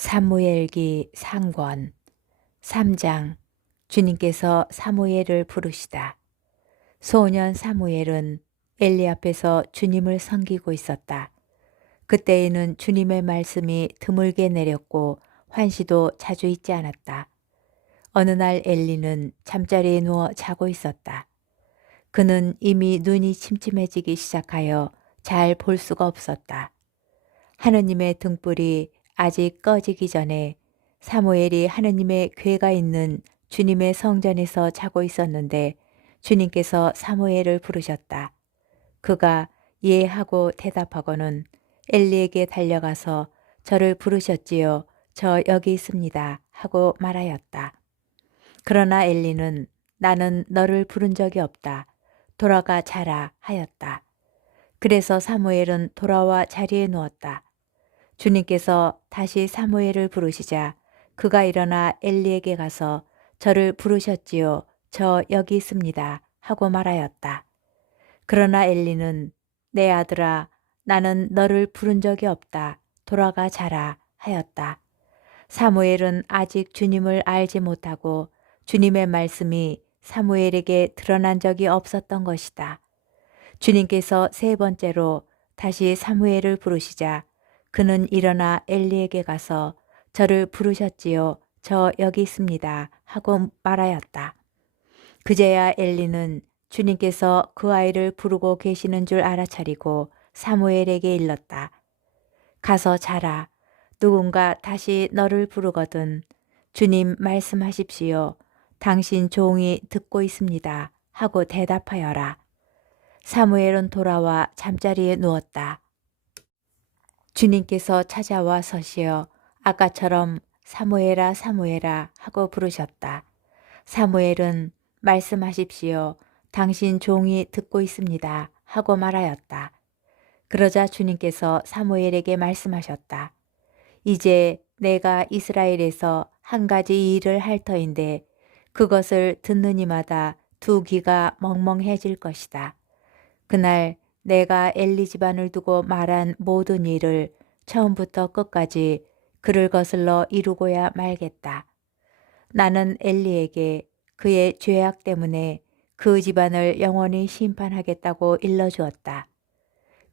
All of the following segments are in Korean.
사무엘기 상권 3장. 주님께서 사무엘을 부르시다. 소년 사무엘은 엘리 앞에서 주님을 섬기고 있었다. 그때에는 주님의 말씀이 드물게 내렸고 환시도 자주 있지 않았다. 어느 날 엘리는 잠자리에 누워 자고 있었다. 그는 이미 눈이 침침해지기 시작하여 잘 볼 수가 없었다. 하느님의 등불이 아직 꺼지기 전에 사무엘이 하느님의 궤가 있는 주님의 성전에서 자고 있었는데 주님께서 사무엘을 부르셨다. 그가 예 하고 대답하고는 엘리에게 달려가서 저를 부르셨지요. 저 여기 있습니다. 하고 말하였다. 그러나 엘리는 나는 너를 부른 적이 없다. 돌아가 자라 하였다. 그래서 사무엘은 돌아와 자리에 누웠다. 주님께서 다시 사무엘을 부르시자 그가 일어나 엘리에게 가서 저를 부르셨지요. 저 여기 있습니다. 하고 말하였다. 그러나 엘리는 내 아들아 나는 너를 부른 적이 없다. 돌아가 자라 하였다. 사무엘은 아직 주님을 알지 못하고 주님의 말씀이 사무엘에게 드러난 적이 없었던 것이다. 주님께서 세 번째로 다시 사무엘을 부르시자 그는 일어나 엘리에게 가서 저를 부르셨지요. 저 여기 있습니다. 하고 말하였다. 그제야 엘리는 주님께서 그 아이를 부르고 계시는 줄 알아차리고 사무엘에게 일렀다. 가서 자라. 누군가 다시 너를 부르거든 주님 말씀하십시오. 당신 종이 듣고 있습니다. 하고 대답하여라. 사무엘은 돌아와 잠자리에 누웠다. 주님께서 찾아와 서시어 아까처럼 사무엘아 사무엘아 하고 부르셨다. 사무엘은 말씀하십시오. 당신 종이 듣고 있습니다. 하고 말하였다. 그러자 주님께서 사무엘에게 말씀하셨다. 이제 내가 이스라엘에서 한 가지 일을 할 터인데 그것을 듣는 이마다 두 귀가 멍멍해질 것이다. 그날 내가 엘리 집안을 두고 말한 모든 일을 처음부터 끝까지 그를 거슬러 이루고야 말겠다. 나는 엘리에게 그의 죄악 때문에 그 집안을 영원히 심판하겠다고 일러주었다.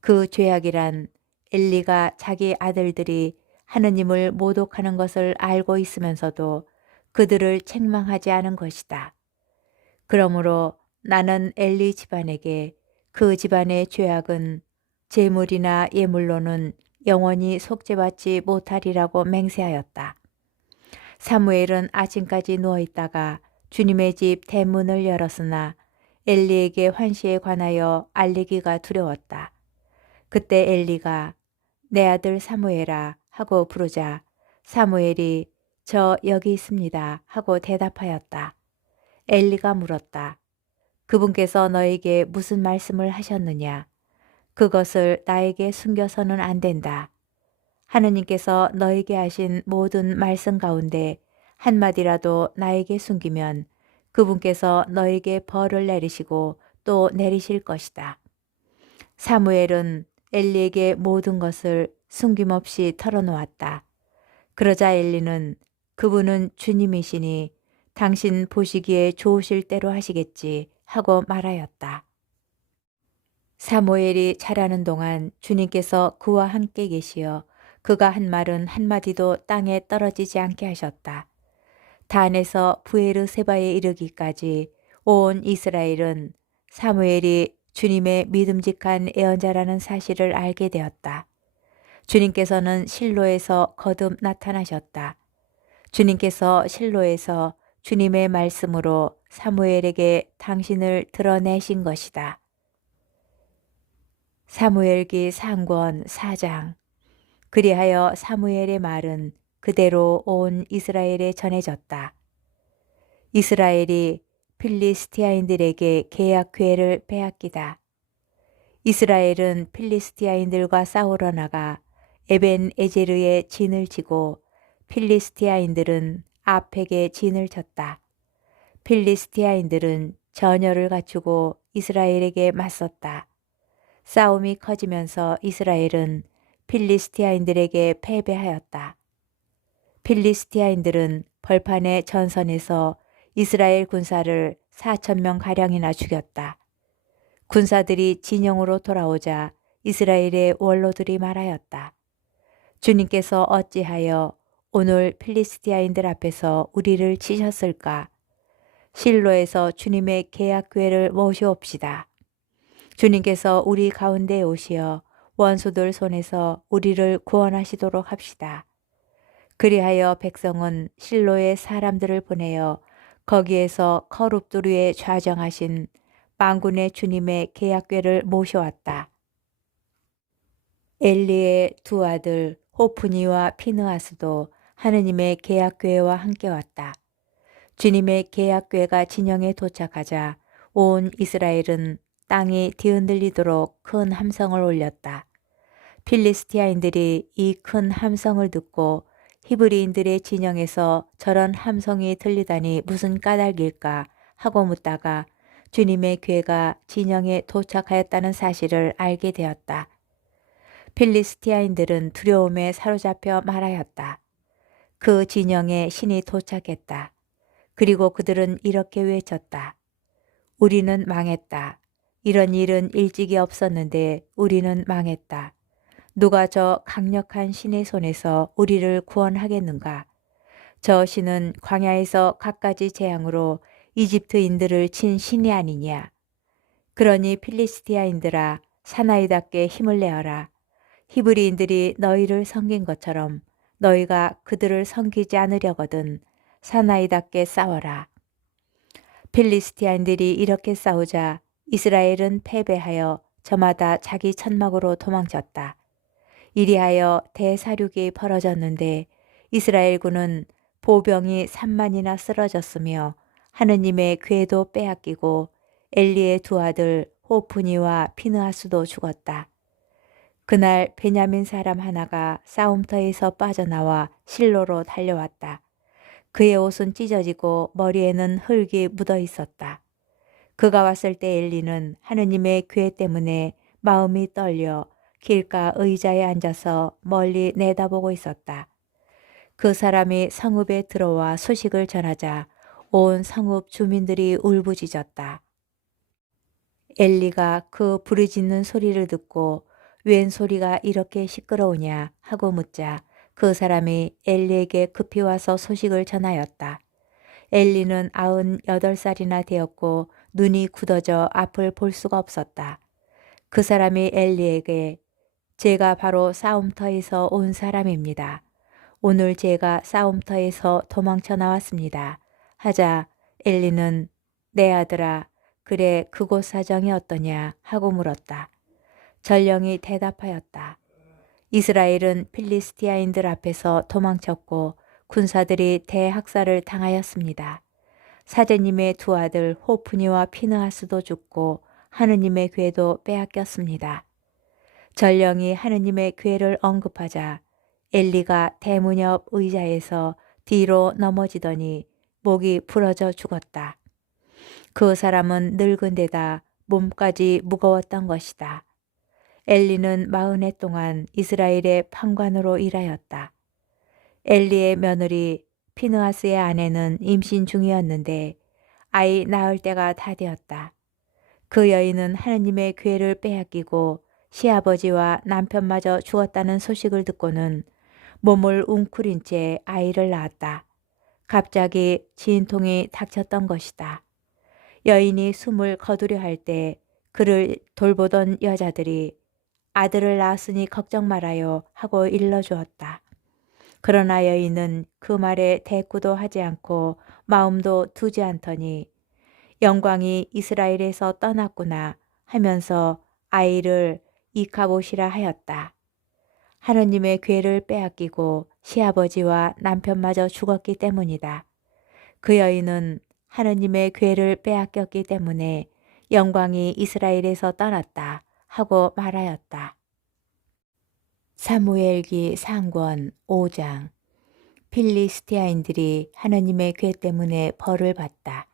그 죄악이란 엘리가 자기 아들들이 하느님을 모독하는 것을 알고 있으면서도 그들을 책망하지 않은 것이다. 그러므로 나는 엘리 집안에게 그 집안의 죄악은 제물이나 예물로는 영원히 속죄받지 못하리라고 맹세하였다. 사무엘은 아침까지 누워있다가 주님의 집 대문을 열었으나 엘리에게 환시에 관하여 알리기가 두려웠다. 그때 엘리가 내 아들 사무엘아 하고 부르자 사무엘이 저 여기 있습니다 하고 대답하였다. 엘리가 물었다. 그분께서 너에게 무슨 말씀을 하셨느냐? 그것을 나에게 숨겨서는 안 된다. 하느님께서 너에게 하신 모든 말씀 가운데 한마디라도 나에게 숨기면 그분께서 너에게 벌을 내리시고 또 내리실 것이다. 사무엘은 엘리에게 모든 것을 숨김없이 털어놓았다. 그러자 엘리는 그분은 주님이시니 당신 보시기에 좋으실 대로 하시겠지 하고 말하였다. 사무엘이 자라는 동안 주님께서 그와 함께 계시어 그가 한 말은 한마디도 땅에 떨어지지 않게 하셨다. 단에서 부에르세바에 이르기까지 온 이스라엘은 사무엘이 주님의 믿음직한 예언자라는 사실을 알게 되었다. 주님께서는 실로에서 거듭 나타나셨다. 주님께서 실로에서 주님의 말씀으로 사무엘에게 당신을 드러내신 것이다. 사무엘기 상권 4장. 그리하여 사무엘의 말은 그대로 온 이스라엘에 전해졌다. 이스라엘이 필리스티아인들에게 계약 괴를 빼앗기다. 이스라엘은 필리스티아인들과 싸우러 나가 에벤 에제르에 진을 치고 필리스티아인들은 아펙에 진을 쳤다. 필리스티아인들은 전열을 갖추고 이스라엘에게 맞섰다. 싸움이 커지면서 이스라엘은 필리스티아인들에게 패배하였다. 필리스티아인들은 벌판의 전선에서 이스라엘 군사를 4,000명 가량이나 죽였다. 군사들이 진영으로 돌아오자 이스라엘의 원로들이 말하였다. 주님께서 어찌하여 오늘 필리스티아인들 앞에서 우리를 치셨을까? 실로에서 주님의 계약궤를 모시옵시다. 주님께서 우리 가운데 오시어 원수들 손에서 우리를 구원하시도록 합시다. 그리하여 백성은 실로의 사람들을 보내어 거기에서 거룹들 위에 좌정하신 만군의 주님의 계약궤를 모셔왔다. 엘리의 두 아들 호프니와 피느하스도 하느님의 계약궤와 함께 왔다. 주님의 계약궤가 진영에 도착하자 온 이스라엘은 땅이 뒤흔들리도록 큰 함성을 올렸다. 필리스티아인들이 이 큰 함성을 듣고 히브리인들의 진영에서 저런 함성이 들리다니 무슨 까닭일까 하고 묻다가 주님의 궤가 진영에 도착하였다는 사실을 알게 되었다. 필리스티아인들은 두려움에 사로잡혀 말하였다. 그 진영에 신이 도착했다. 그리고 그들은 이렇게 외쳤다. 우리는 망했다. 이런 일은 일찍이 없었는데 우리는 망했다. 누가 저 강력한 신의 손에서 우리를 구원하겠는가? 저 신은 광야에서 갖가지 재앙으로 이집트인들을 친 신이 아니냐? 그러니 필리스티아인들아 사나이답게 힘을 내어라. 히브리인들이 너희를 섬긴 것처럼 너희가 그들을 섬기지 않으려거든 사나이답게 싸워라. 필리스티아인들이 이렇게 싸우자 이스라엘은 패배하여 저마다 자기 천막으로 도망쳤다. 이리하여 대사륙이 벌어졌는데 이스라엘군은 보병이 3만이나 쓰러졌으며 하느님의 궤도 빼앗기고 엘리의 두 아들 호프니와 피느하스도 죽었다. 그날 베냐민 사람 하나가 싸움터에서 빠져나와 실로로 달려왔다. 그의 옷은 찢어지고 머리에는 흙이 묻어 있었다. 그가 왔을 때 엘리는 하느님의 궤 때문에 마음이 떨려 길가 의자에 앉아서 멀리 내다보고 있었다. 그 사람이 성읍에 들어와 소식을 전하자 온 성읍 주민들이 울부짖었다. 엘리가 그 부르짖는 소리를 듣고 웬 소리가 이렇게 시끄러우냐 하고 묻자 그 사람이 엘리에게 급히 와서 소식을 전하였다. 엘리는 98살이나 되었고 눈이 굳어져 앞을 볼 수가 없었다. 그 사람이 엘리에게 제가 바로 싸움터에서 온 사람입니다. 오늘 제가 싸움터에서 도망쳐 나왔습니다. 하자 엘리는 내 아들아 그래 그곳 사정이 어떠냐 하고 물었다. 전령이 대답하였다. 이스라엘은 필리스티아인들 앞에서 도망쳤고 군사들이 대학살을 당하였습니다. 사제님의 두 아들 호프니와 피느하스도 죽고 하느님의 궤도 빼앗겼습니다. 전령이 하느님의 궤를 언급하자 엘리가 대문 옆 의자에서 뒤로 넘어지더니 목이 부러져 죽었다. 그 사람은 늙은 데다 몸까지 무거웠던 것이다. 엘리는 40해 동안 이스라엘의 판관으로 일하였다. 엘리의 며느리 피느하스의 아내는 임신 중이었는데 아이 낳을 때가 다 되었다. 그 여인은 하느님의 궤를 빼앗기고 시아버지와 남편마저 죽었다는 소식을 듣고는 몸을 웅크린 채 아이를 낳았다. 갑자기 진통이 닥쳤던 것이다. 여인이 숨을 거두려 할 때 그를 돌보던 여자들이 아들을 낳았으니 걱정 말아요 하고 일러주었다. 그러나 여인은 그 말에 대꾸도 하지 않고 마음도 두지 않더니 영광이 이스라엘에서 떠났구나 하면서 아이를 이카봇이라 하였다. 하느님의 궤를 빼앗기고 시아버지와 남편마저 죽었기 때문이다. 그 여인은 하느님의 궤를 빼앗겼기 때문에 영광이 이스라엘에서 떠났다 하고 말하였다. 사무엘기 상권 5장. 필리스티아인들이 하느님의 궤 때문에 벌을 받다.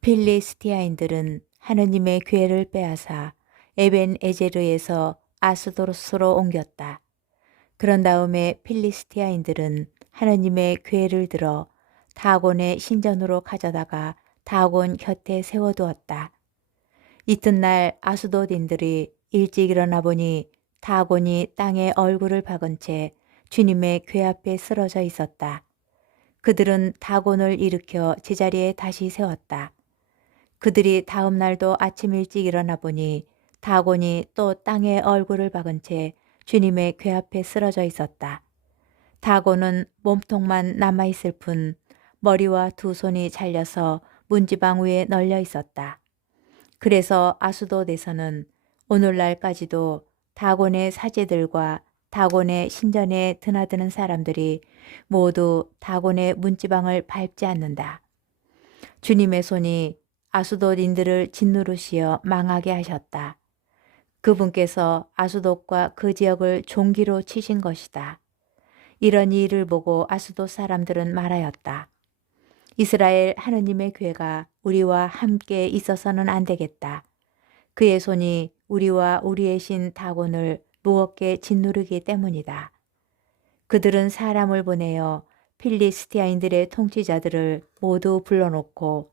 필리스티아인들은 하느님의 궤를 빼앗아 에벤 에제르에서 아스도로스로 옮겼다. 그런 다음에 필리스티아인들은 하느님의 궤를 들어 다곤의 신전으로 가져다가 다곤 곁에 세워두었다. 이튿날 아수도딘들이 일찍 일어나 보니 다곤이 땅에 얼굴을 박은 채 주님의 궤 앞에 쓰러져 있었다. 그들은 다곤을 일으켜 제자리에 다시 세웠다. 그들이 다음 날도 아침 일찍 일어나 보니 다곤이 또 땅에 얼굴을 박은 채 주님의 궤 앞에 쓰러져 있었다. 다곤은 몸통만 남아있을 뿐 머리와 두 손이 잘려서 문지방 위에 널려 있었다. 그래서 아수도에서는 오늘날까지도 다곤의 사제들과 다곤의 신전에 드나드는 사람들이 모두 다곤의 문지방을 밟지 않는다. 주님의 손이 아수돗인들을 짓누르시어 망하게 하셨다. 그분께서 아수돗과 그 지역을 종기로 치신 것이다. 이런 일을 보고 아수돗 사람들은 말하였다. 이스라엘 하느님의 궤가 우리와 함께 있어서는 안 되겠다. 그의 손이 우리와 우리의 신 다곤을 무겁게 짓누르기 때문이다. 그들은 사람을 보내어 필리스티아인들의 통치자들을 모두 불러놓고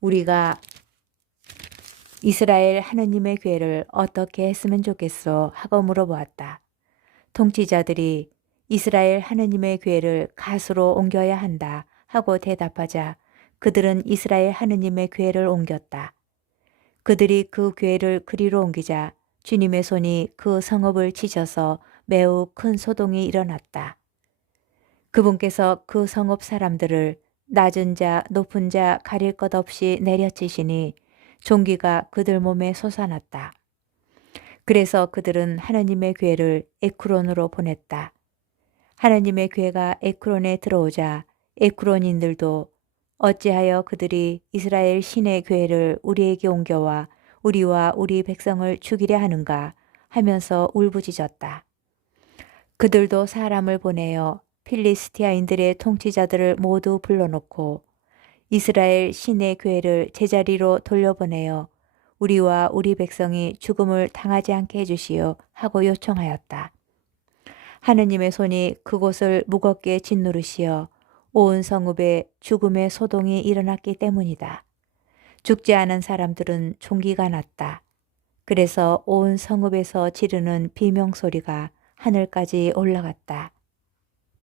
우리가 이스라엘 하느님의 궤를 어떻게 했으면 좋겠소 하고 물어보았다. 통치자들이 이스라엘 하느님의 궤를 갓으로 옮겨야 한다 하고 대답하자 그들은 이스라엘 하느님의 궤를 옮겼다. 그들이 그 궤를 그리로 옮기자 주님의 손이 그 성읍을 치셔서 매우 큰 소동이 일어났다. 그분께서 그 성읍 사람들을 낮은 자 높은 자 가릴 것 없이 내려치시니 종기가 그들 몸에 솟아났다. 그래서 그들은 하느님의 궤를 에크론으로 보냈다. 하느님의 궤가 에크론에 들어오자 에크론인들도 어찌하여 그들이 이스라엘 신의 궤를 우리에게 옮겨와 우리와 우리 백성을 죽이려 하는가 하면서 울부짖었다. 그들도 사람을 보내어 필리스티아인들의 통치자들을 모두 불러놓고 이스라엘 신의 궤를 제자리로 돌려보내어 우리와 우리 백성이 죽음을 당하지 않게 해주시오 하고 요청하였다. 하느님의 손이 그곳을 무겁게 짓누르시어 온 성읍에 죽음의 소동이 일어났기 때문이다. 죽지 않은 사람들은 종기가 났다. 그래서 온 성읍에서 지르는 비명소리가 하늘까지 올라갔다.